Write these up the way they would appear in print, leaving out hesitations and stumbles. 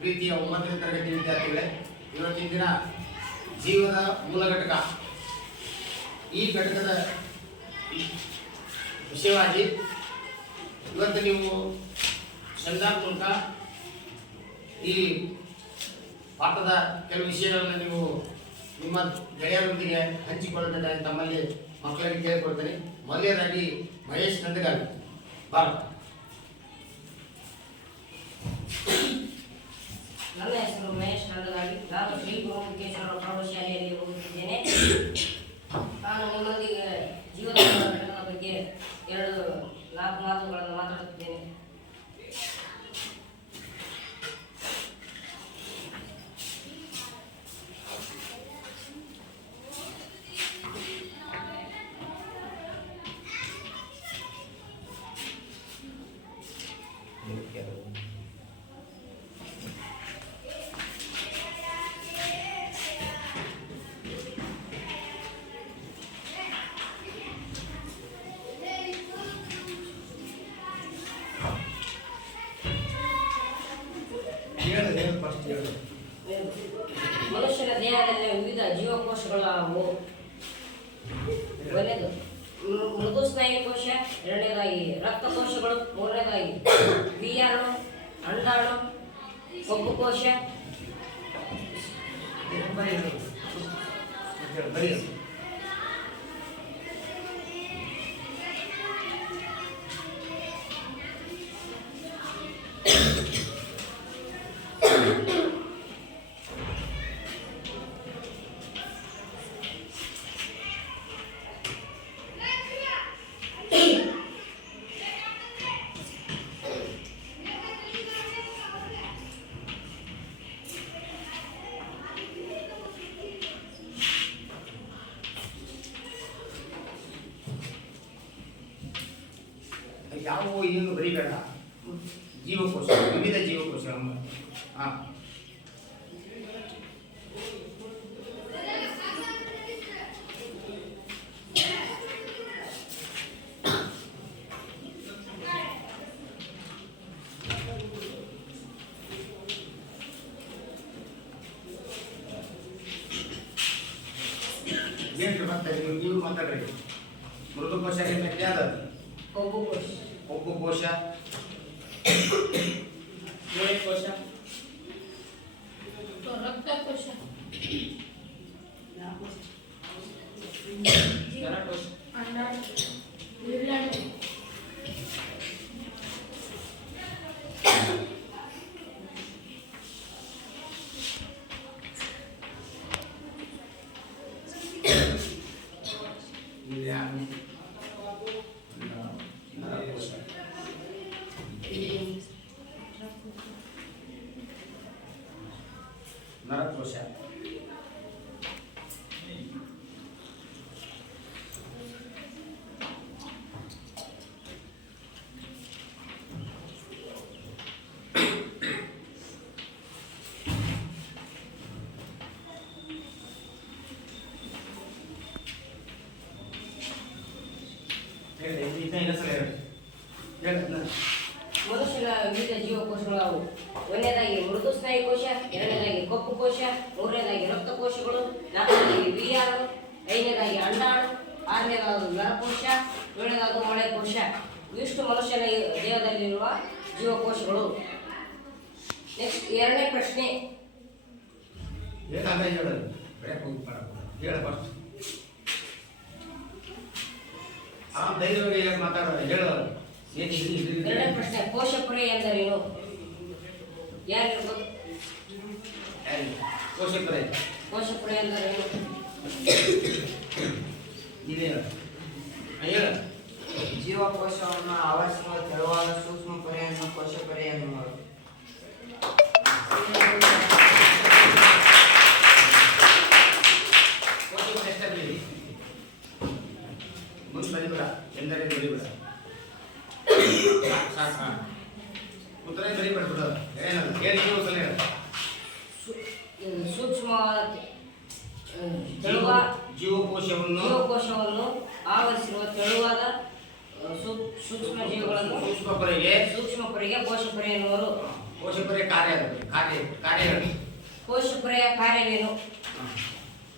ಪ್ರೀತಿಯ 9ನೇ ತರಗತಿ ವಿದ್ಯಾರ್ಥಿಗಳೇ, ಇವತ್ತಿನ ದಿನ ಜೀವದ ಮೂಲ ಘಟಕ ಈ ಘಟಕದ ವಿಷಯವಾಗಿ ಇವತ್ತು ನೀವು ಸಂಧಾತ್ಮಕ ಈ ಪಾಠದ ಕೆಲವು ವಿಷಯಗಳನ್ನು ನೀವು ನಿಮ್ಮ ಗೆಳೆಯರೊಂದಿಗೆ ಹಂಚಿಕೊಳ್ಳಬೇಕಾಗಿ ತಮ್ಮಲ್ಲಿ ಮಕ್ಕಳಿಗೆ ಕೇಳಿಕೊಡ್ತೇನೆ. ಮೊದಲನೇದಾಗಿ ಮಹೇಶ್ ನಂದಗಾವಿ ಭಾರತ. ನನ್ನ ಹೆಸರು ಮಹೇಶ್ ನಂದಗಾವಿ. ನಾನು ಶ್ರೀ ಗುರುಮುಖೇಶ್ವರ ಪ್ರೌಢಶಾಲೆಯಲ್ಲಿ ಓದುತ್ತಿದ್ದೇನೆ. ನಾನು ನಿಮ್ಮೊಂದಿಗೆ ಜೀವನದ ಘಟಕದ ಬಗ್ಗೆ 4 ಮಾತುಗಳನ್ನು ಮಾತಾಡುತ್ತಿದ್ದೇನೆ. ಮನುಷ್ಯನ ದೇಹದಲ್ಲಿ ವಿವಿಧ ಜೀವಕೋಶಗಳು. ಒಂದನೇದು ಮೃದು ಸ್ನಾಯು ಕೋಶ, ಎರಡನೇದಾಗಿ ರಕ್ತಕೋಶಗಳು, ಮೂರನೇದಾಗಿ ಬೀಜಾಣು, ಅಂಡಾಣು, ಕೊಬ್ಬು ಕೋಶ. ಯಾವುವು ಏನು ಬರೀಬೇಡ, ಜೀವಕೋಶ, ವಿವಿಧ ಜೀವಕೋಶ. ಹಾಂ, ಏನು ಬರ್ತಾರೆ ನೀವು ಮಾತಾಡ್ರಿ. ಮೃದುಕೋಶ ಏನಕ್ಕೆ ಅದ? ಕೊಬ್ಬು ಕೋಶ, ಕೊಬ್ಬು ಕೋಶ, ಕೋಶ, ರಕ್ತಕೋಶ, ನರಕೋಶ, ಅಂಡಾಣು, ವೀರ್ಯಾಣು, ನರಕೋಶ, ಮನುಷ್ಯನ ವಿವಿಧ ಜೀವಕೋಶಗಳು. ಒಂದನೇದಾಗಿ ಮೃದು ಸ್ನಾಯು ಕೋಶ, ಎರಡನೇದಾಗಿ ಕೊಬ್ಬು ಕೋಶ, ಮೂರನೇದಾಗಿ ರಕ್ತಕೋಶಗಳು, ನಾಲ್ಕನೇದಾಗಿ ಬೀಜಾಣು, ಐದನೇದಾಗಿ ಅಂಡಾಣು, ಆರನೇದಾಗಿ ನರಕೋಶ, ಏಳನೇದಾಗಿ ಮೊಳೆ ಕೋಶ. ಇಷ್ಟು ಮನುಷ್ಯನ ದೇಹದಲ್ಲಿರುವ ಜೀವಕೋಶಗಳು. ನೆಕ್ಸ್ಟ್ 2ನೇ ಪ್ರಶ್ನೆ. ಎರಡನೇ ಪ್ರಶ್ನೆ, ಕೋಶ ಪೊರೆ ಎಂದರೇನು? ಯಾರು ಗೊತ್ತು? ಕೋಶ ಪೊರೆ, ಕೋಶ ಪೊರೆ ಎಂದರೇನು? ಜೀವಕೋಶವನ್ನು ಆವರಿಸುವ ತೆಳುವಾದ ಸೂಕ್ಷ್ಮ ಪೊರೆಯನ್ನು ಕೋಶ ಪೊರೆ ಎನ್ನುವರು. ಮುಂದೆ ಬರಿಬೇಡ, ಎಂದರೆ ಬರಿಬೇಡ, ಉತ್ತರ ಬರಿಬೇಡ ಬಿಡು. ಏನಲ್ಲ ಹೇಳಿ, ಸೂಕ್ಷ್ಮವಾದ ಜೀವಕೋಶವನ್ನು ಆವರಿಸಿರುವ ತೆಳುವಾದ ಸೂಕ್ಷ್ಮ ಜೀವಿಗಳನ್ನು ಸೂಕ್ಷ್ಮ ಪೊರೆಗೆ ಕೋಶ ಪೊರೆ ಎನ್ನುವರು. ಕೋಶಪುರ ಕಾರ್ಯ ಕಾರ್ಯಗಳು ಕೋಶಪುರೆಯ ಕಾರ್ಯವೇನು?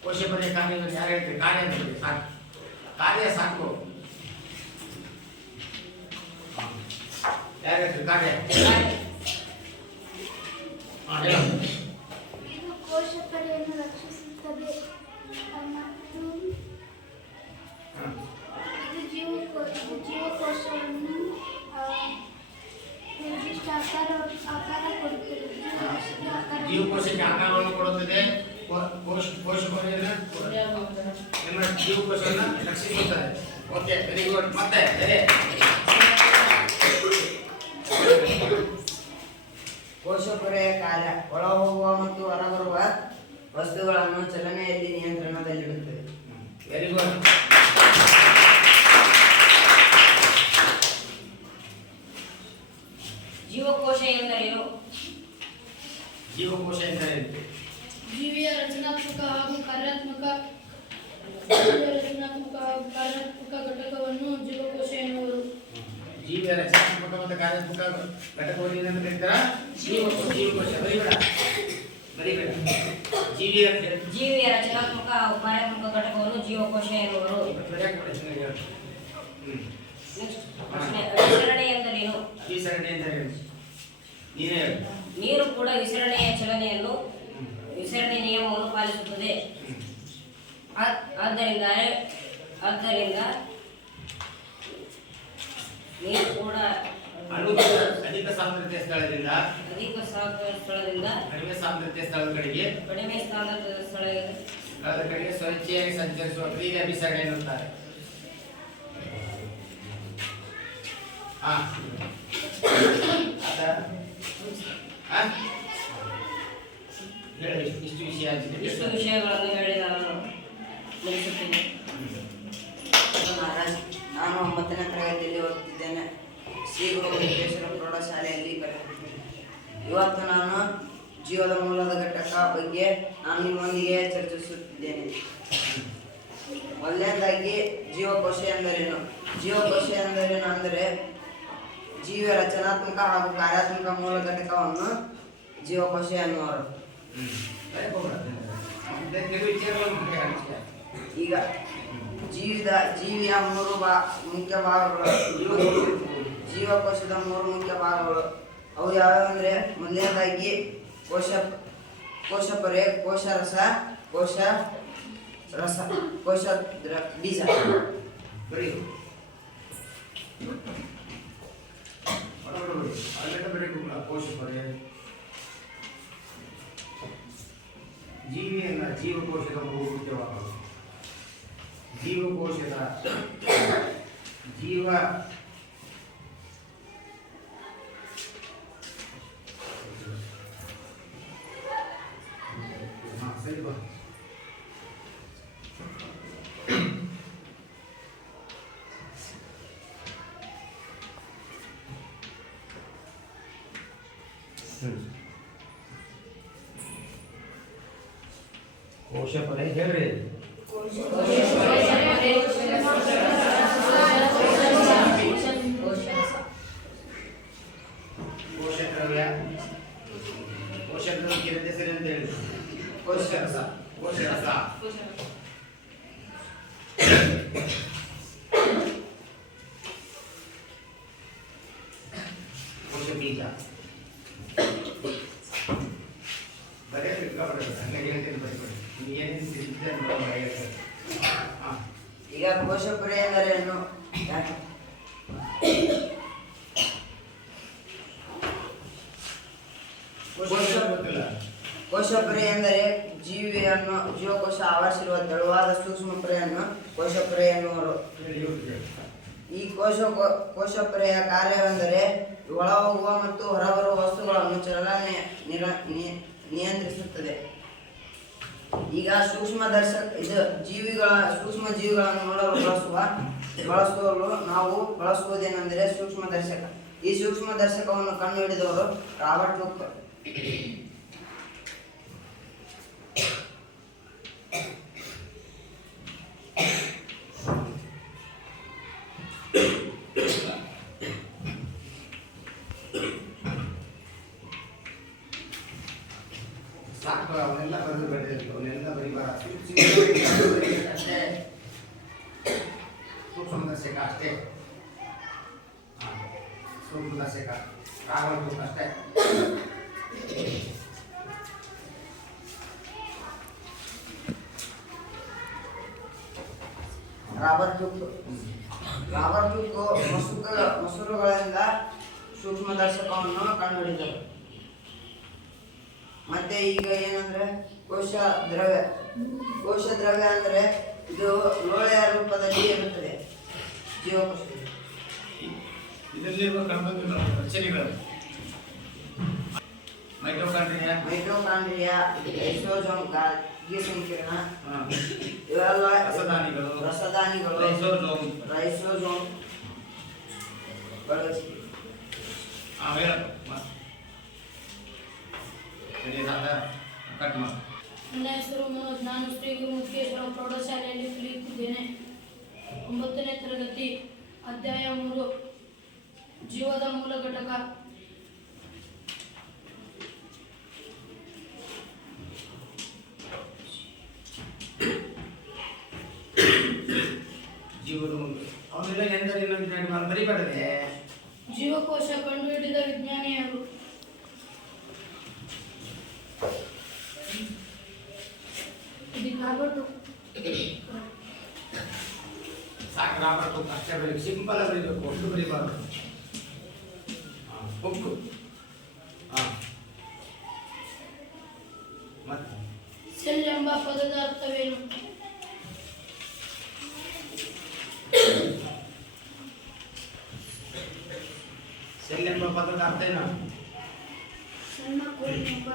ಕೋಶಪುರ ಕಾರ್ಯವನ್ನು ಯಾರು ಹೇಳ್ತೀವಿ? ಕಾರ್ಯ ಅಂತ ಬಿಡಿ ಸಾಕು. ಕಾರ್ಯ ಸಾಕು. ಯಾರು ಹೇಳ್ತೀವಿ ಕಾರ್ಯ? ಹೇಳು. ಇದು ಕೋಶಪರೆಯನ್ನು ರಕ್ಷಿಸುತ್ತದೆ ಮತ್ತು ಇದು ಜೀವಕೋಶವನ್ನು ನಿರ್ದಿಷ್ಟ ಆಕಾರ ಕೊಡುತ್ತದೆ. ಜೀವಕೋಶಕ್ಕೆ ಆಕಾರವನ್ನು ಕೊಡುತ್ತದೆ. ಕೋಶಪರೆಯನ್ನು ನಿಮ್ಮ ಜೀವಕೋಶವನ್ನು ರಕ್ಷಿಸುತ್ತದೆ. Okay, very good. ಮತ್ತೆ ಬೇರೆ ಕೋಶಪೊರೆಯ ಕಾರ್ಯ ಒಳಹೋಗುವ ಮತ್ತು ಹೊರಬರುವ ವಸ್ತುಗಳನ್ನು ಚಲನೆಯಲ್ಲಿ ನಿಯಂತ್ರಣದಲ್ಲಿಡುತ್ತದೆ. Very good. ಜೀವಕೋಶ ಎಂದರೇನು? ಜೀವಕೋಶ ಎಂದರೆ ಜೀವಿಯ ರಚನಾತ್ಮಕ ಹಾಗೂ ಕಾರ್ಯಾತ್ಮಕ ಘಟಕವನ್ನು ಜೀವಕೋಶ ಎನ್ನುವರು. ಜೀವಿಯ ರಚನಾತ್ಮಕ ಮತ್ತು ಕಾರ್ಯಾತ್ಮಕ ಘಟಕವನ್ನು ಏನಂತ ಕರೀತಾರ? ಜೀವಕೋಶ. ಬರೀಬೇಡ. ಜೀವಿಯ ರಚನಾತ್ಮಕ ಹಾಗೂ ಕಾರ್ಯಾತ್ಮಕ ಘಟಕವನ್ನು ಜೀವಕೋಶ ಎನ್ನುವರು. ನೆಕ್ಸ್ಟ್ ಪ್ರಶ್ನೆ, ವಿಸರಣೆ ಎಂದರೇನು? ಅಭಿಸರಣೆ ಎಂದರೇನು? ನೀನೇ ಹೇಳು. ನೀರು ಕೂಡ ವಿಸರಣೆಯ ಚಲನೆಯನ್ನು ವಿಸರಣೆ ನಿಯಮವನ್ನು ಪಾಲಿಸುತ್ತದೆ. ಆದ್ದರಿಂದ ನೀರು ಕೂಡ ಅಧಿಕ ಸಾಂದ್ರತೆಯ ಸ್ಥಳದಿಂದ ಕಡಿಮೆ ಸಾಂದ್ರತೆಯ ಸ್ಥಳದ ಕಡೆಗೆ ಸ್ಥಳದ ಕಡೆಗೆ ಸ್ವಚ್ಛೆಯಾಗಿ ಸಂಚರಿಸುವ ಕ್ರಿಯೆ ಅಭಿಸರಣೆ ಎನ್ನುತ್ತಾರೆ. ಇಷ್ಟು ವಿಷಯಗಳನ್ನು ಹೇಳಿ ನಾನು ಮುಗಿಸುತ್ತೇನೆ. ಮಹಾರಾಜ್, ನಾನು 9ನೇ ತರಗತಿಯಲ್ಲಿ ಓದುತ್ತಿದ್ದೇನೆ. ಶ್ರೀ ಗುರು ವೆಂಕಟೇಶ್ವರ ಪ್ರೌಢಶಾಲೆಯಲ್ಲಿ ಕಲಿಯುತ್ತಿದ್ದೇನೆ. ಇವತ್ತು ನಾನು ಜೀವದ ಮೂಲದ ಘಟಕ ಬಗ್ಗೆ ನಾನು ನಿಮ್ಮೊಂದಿಗೆ ಚರ್ಚಿಸುತ್ತಿದ್ದೇನೆ. ಮೊದಲನೇದಾಗಿ ಜೀವಕೋಶ ಎಂದರೇನು? ಜೀವಕೋಶ ಎಂದರೇನು ಅಂದರೆ ಜೀವಿಯ ರಚನಾತ್ಮಕ ಹಾಗೂ ಕಾರ್ಯಾತ್ಮಕ ಮೂಲ ಘಟಕವನ್ನು ಜೀವಕೋಶ ಎನ್ನುವರು. ಈಗ ಜೀವಿಯ ಮುಖ್ಯ ಭಾಗಗಳು, ಜೀವಕೋಶದ 3 ಮುಖ್ಯ ಭಾಗಗಳು ಅವು ಯಾವ್ಯಾವಂದ್ರೆ, ಮೊದಲನೇದಾಗಿ ಕೋಶಪೊರೆ, ಕೋಶರಸ, ಕೋಶ ಬೀಜ. ಕೋಶಪೊರೆ ಜೀವಿಯನ್ನ ಜೀವಕೋಶದ 3 ಮುಖ್ಯ ಭಾಗಗಳು. ಜೀವಕೋಶದ ಸರಿ ಬಾ. ಕೋಶಪೊರೆ ಹೇಳ್ರಿ. ಕೋಶದ್ರವ್ಯ ಹೆಸರು ಅಂತ ಹೇಳಿ. ಕೋಶರಸ ಕೋಶ ಬೀಜ. ಈಗ ಕೋಶಪೊರೆ ಎಂದರೇನು? ಕೋಶಪೊರೆ ಎಂದರೆ ಜೀವಕೋಶ ಆವರಿಸಿರುವ ತೆಳುವಾದ ಸೂಕ್ಷ್ಮ ಪೊರೆಯನ್ನು ಕೋಶಪೊರೆ ಎನ್ನುವರು. ಈ ಕೋಶಪೊರೆಯ ಕಾರ್ಯವೆಂದರೆ ಒಳಹೋಗುವ ಮತ್ತು ಹೊರಬರುವ ವಸ್ತುಗಳನ್ನು ಚಲನೆ ನಿಯಂತ್ರಿಸುತ್ತದೆ. ಈಗ ಸೂಕ್ಷ್ಮ ಜೀವಿಗಳನ್ನು ನೋಡಲು ಬಳಸಲು ನಾವು ಬಳಸುವುದೇನೆಂದರೆ ಸೂಕ್ಷ್ಮದರ್ಶಕ. ಈ ಸೂಕ್ಷ್ಮದರ್ಶಕವನ್ನು ಕಂಡುಹಿಡಿದವರು ರಾಬರ್ಟ್ ಹುಕ್. ಸಾಕು ಅವನ್ನೆಲ್ಲ ಬರೆದು ಬಿಡ್ರಿ, ಅವನ್ನೆಲ್ಲ ಬರೀಬಾರ ಅಷ್ಟೇ, ಸೂಕ್ಷ್ಮದರ್ಶಕ ಅಷ್ಟೇ, ಸೂಕ್ಷ್ಮದರ್ಶಕ ರಾಗವರ್ತು ಅಷ್ಟೇ. ರಾಬರ್ಟ್ ಹುಕ್ ಮಸೂರಗಳಿಂದ ಸೂಕ್ಷ್ಮದರ್ಶಕವನ್ನು ಕಂಡುಹಿಡಿದರು. ಮತ್ತೆ ಈಗ ಏನಂದ್ರೆ ಕೋಶ ದ್ರವ್ಯ ಅಂದ್ರೆ ಇದು ಲೋಳೆಯ ರೂಪದಲ್ಲಿ ಇರುತ್ತದೆ. ಜೀವಕೋಶ ಇದರಲ್ಲಿರುವ ಕಣಗಳ ರಚನೆಗಳು ಮೈಟೋಕಾಂಡ್ರಿಯಾ, ಲೈಸೋಸೋಮ್, ಗಾಳಿ ಸಂಕೀರ್ಣ, ಇವೆಲ್ಲ ರಸದಾನಿಗಳು, ಲೈಸೋಸೋಮ್ ಬಳಸಿ. ನನ್ನ ಹೆಸರು ಮನೋಜ್. ನಾನು ಶ್ರೀ ಗುರು ಮುಖೇಶ್ವರ ಪ್ರೌಢಶಾಲೆಯಲ್ಲಿ ಕಲಿಯುತ್ತಿದ್ದೇನೆ. 9ನೇ ತರಗತಿ, ಅಧ್ಯಾಯ 3, ಜೀವದ ಮೂಲ ಘಟಕ. ಜೀವನ ಅವನ್ನೆಲ್ಲ ಎಂದರೆ ಬರೀಬಾರದೆ. ಜೀವಕೋಶ ಕಂಡುಹಿಡಿದ ವಿಜ್ಞಾನಿ ಯಾರು? ಸಾಕು, ರಾಬರ್ಟ್ ಹುಕ್ ಅಷ್ಟೇ ಬರೀಬೇಕು, ಸಿಂಪಲ್ ಬರೀಬೇಕು, ಒಟ್ಟು ಬರೀಬಾರ್ದು. ಹುಕ್ ಮತ್ತೆ ಸೆಲ್ ಎಂಬ ಪದದ ಅರ್ಥವೇನು? ಸೆಲ್ ಎಂಬ ಪದದ ಅರ್ಥ ಏನು? ಸಣ್ಣ ಕೋಣೆ ಎಂಬ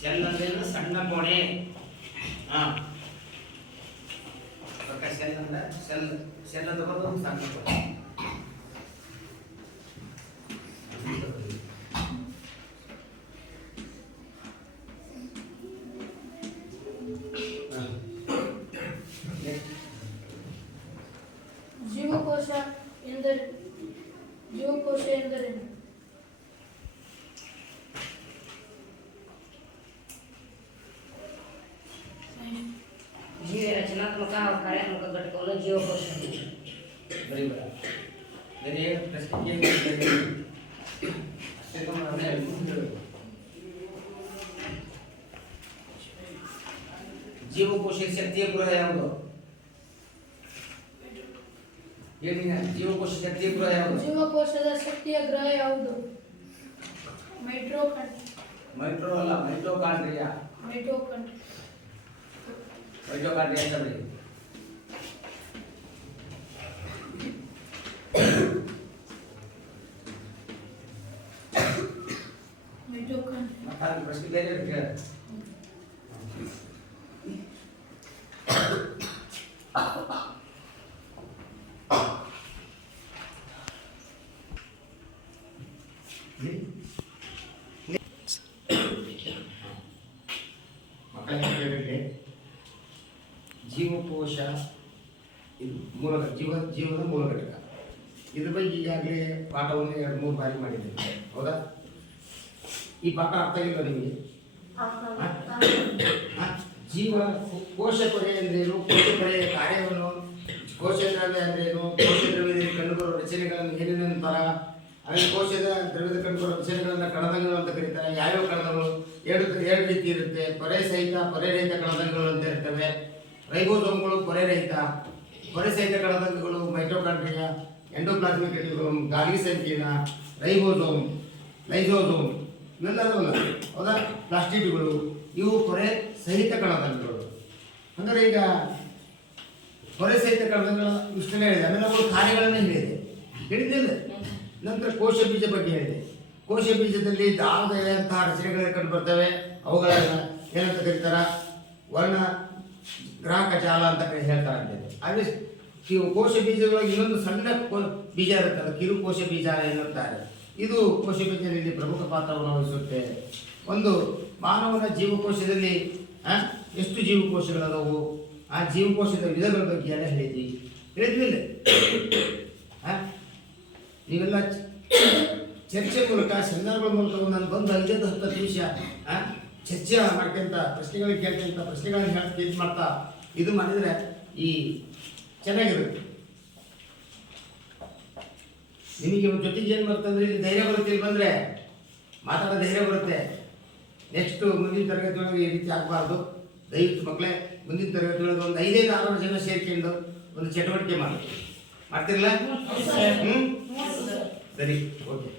ಸೆಲ್ ಅಂದ್ರೆ ಸಣ್ಣ ಕೋಣೆ. ಸೆಲ್ ಅಂದ್ರೆ ಸೆಲ್ ಅಂತ ಬರೋದು ಸಣ್ಣ ಕೋಣೆ. ಜೀವಕೋಶ ಎಂದರೇನು? ಜೀವಿಯ ರಚನಾತ್ಮಕ ಹಾಗೂ ಕಾರ್ಯಾತ್ಮಕ ಘಟಕವನ್ನು ಜೀವಕೋಶ. ಬರೀಬೇಡ, ಬರೀ ಪ್ರಶ್ನೆಗೆ ಜೀವಕೋಶ ಶಕ್ತಿಯ ಗೃಹ ಯಾವುದು? ಜೀವಕೋಶ ಶಕ್ತಿಯ ಗೃಹ ಯಾವುದು? ಜೀವಕೋಶದ ಶಕ್ತಿಯ ಗ್ರಹ ಯಾವುದು? ಮೈಟ್ರೋ ಅಲ್ಲ, ಮೈಟೋಕಾಂಡ್ರಿಯಾ ಅಂತ ಬರೀ. ಪ್ರಶ್ನೆ ಬೇರೆ ಕೇಳ. ಜೀವಕೋಶ ಜೀವದ ಮೂಲ ಘಟಕ. ಇದ್ರ ಬಗ್ಗೆ ಈಗಾಗಲೇ ಪಾಠವನ್ನು 2-3 ಬಾರಿ ಮಾಡಿದ್ದೇವೆ, ಹೌದಾ? ಈ ಪಾಠ ಅರ್ಥ ಆಗಿಲ್ಲ ನಿಮಗೆ? ಜೀವ ಕೋಶ ಪೊರೆ ಅಂದ್ರೇನು, ಕೋಶ ಪೊರೆಯ ಕಾರ್ಯವನ್ನು, ಕೋಶ ದ್ರವ್ಯ ಅಂದ್ರೇನು, ಕೋಶ ದ್ರವ್ಯದಲ್ಲಿ ಕಂಡುಬರುವ ರಚನೆಗಳನ್ನು ಏನೇನಂತಾರ, ಆಮೇಲೆ ಕೋಶದ ದ್ರವ್ಯದ ಕಂಡುಬರುವ ರಚನೆಗಳನ್ನ ಕಣದಂಗಗಳು ಅಂತ ಕರೀತಾರೆ. ಯಾವ್ಯಾವ ಕಣದಗಳು? ಎರಡು ರೀತಿ ಇರುತ್ತೆ. ಪೊರೆ ಸಹಿತ, ಪೊರೆ ರಹಿತ ಕಣದಂಗಗಳು ಅಂತ ಇರ್ತವೆ. ರೈಬೋಸೋಮ್ಗಳು ಪೊರೆ ರಹಿತ, ಪೊರೆ ಸಹಿತ ಕಣದಂಗಗಳು ಮೈಟೋಕಾಂಡ್ರಿಯಾ, ಎಂಡೋಪ್ಲಾಸ್ಮಿಕ್ ರೆಟಿಕ್ಯುಲಮ್, ಗಾಳಿ ಸಂಕೀರ್ಣ, ರೈಬೋಸೋಮ್, ಲೈಸೋಸೋಮ್ ಇವೆಲ್ಲವಲ್ಲ, ಹೌದಾ? ಪ್ಲಾಸ್ಟಿಡ್ಗಳು, ಇವು ಪೊರೆ ಸಹಿತ ಕಣದಂಗಗಳು. ಅಂದರೆ ಈಗ ಪೊರೆ ಸಹಿತ ಕಣದಂಗಳ ಇಷ್ಟೆಲ್ಲ ಹೇಳಿದೆ. ಆಮೇಲೆ ನಾವು ಕಾರ್ಯಗಳನ್ನೇ ಹೇಳಿದಿಲ್ಲ. ನಂತರ ಕೋಶ ಬೀಜ ಬಗ್ಗೆ ಹೇಳಿದೆ. ಕೋಶ ಬೀಜದಲ್ಲಿ ದಾವದಂತಹ ರಚನೆಗಳು ಕಂಡು ಬರ್ತವೆ. ಅವುಗಳನ್ನು ಏನಂತ ಕರೀತಾರ? ವರ್ಣ ಗ್ರಾಹಕ ಜಾಲ ಅಂತ ಹೇಳ್ತಾರೆ. ಅದೇ ಕೋಶ ಬೀಜದೊಳಗೆ ಇನ್ನೊಂದು ಸಣ್ಣ ಬೀಜ ಇರುತ್ತಲ್ಲ, ಕಿರುಕೋಶ ಬೀಜ ಎನ್ನುತ್ತಾರೆ. ಇದು ಕೋಶ ಬೀಜದಲ್ಲಿ ಪ್ರಮುಖ ಪಾತ್ರವನ್ನು ವಹಿಸುತ್ತೆ. ಒಂದು ಮಾನವನ ಜೀವಕೋಶದಲ್ಲಿ ಎಷ್ಟು ಜೀವಕೋಶಗಳದವು, ಆ ಜೀವಕೋಶದ ವಿಧಗಳ ಬಗ್ಗೆ ಎಲ್ಲ ಹೇಳಿದ್ವಿಲ್ಲ? ನೀವೆಲ್ಲ ಚರ್ಚೆ ಮೂಲಕ, ಸೆಮಿನಾರ್ಗಳ ಮೂಲಕ ನಾನು ಬಂದು 5-10 ನಿಮಿಷ ಚರ್ಚೆ ಮಾಡ್ಕೊಂತ ಪ್ರಶ್ನೆಗಳಿಗೆ ಕೇಳ್ಕೊಂತ ಪ್ರಶ್ನೆಗಳನ್ನ ಇದು ಮಾಡ್ತಾ ಇದು ಮಾಡಿದರೆ ಈ ಚೆನ್ನಾಗಿರುತ್ತೆ. ನಿಮಗೆ ಜೊತೆಗೆ ಏನು ಬರ್ತಂದ್ರೆ ಇಲ್ಲಿ ಧೈರ್ಯ ಬರುತ್ತೆ, ಇಲ್ಲಿ ಬಂದರೆ ಮಾತಾಡೋ ಧೈರ್ಯ ಬರುತ್ತೆ. ನೆಕ್ಸ್ಟ್ ಮುಂದಿನ ತರಗತಿಯೊಳಗೆ ಈ ರೀತಿ ಆಗಬಾರ್ದು. ದಯವಿಟ್ಟು ಮಕ್ಕಳೇ ಮುಂದಿನ ತರಗತಿಯೊಳಗೆ ಒಂದು 5-6 ಜನ ಸೇರ್ಕೊಂಡು ಒಂದು ಚಟುವಟಿಕೆ ಮಾಡ್ತಿರಲ್ಲ? ಸರಿ, ಓಕೆ.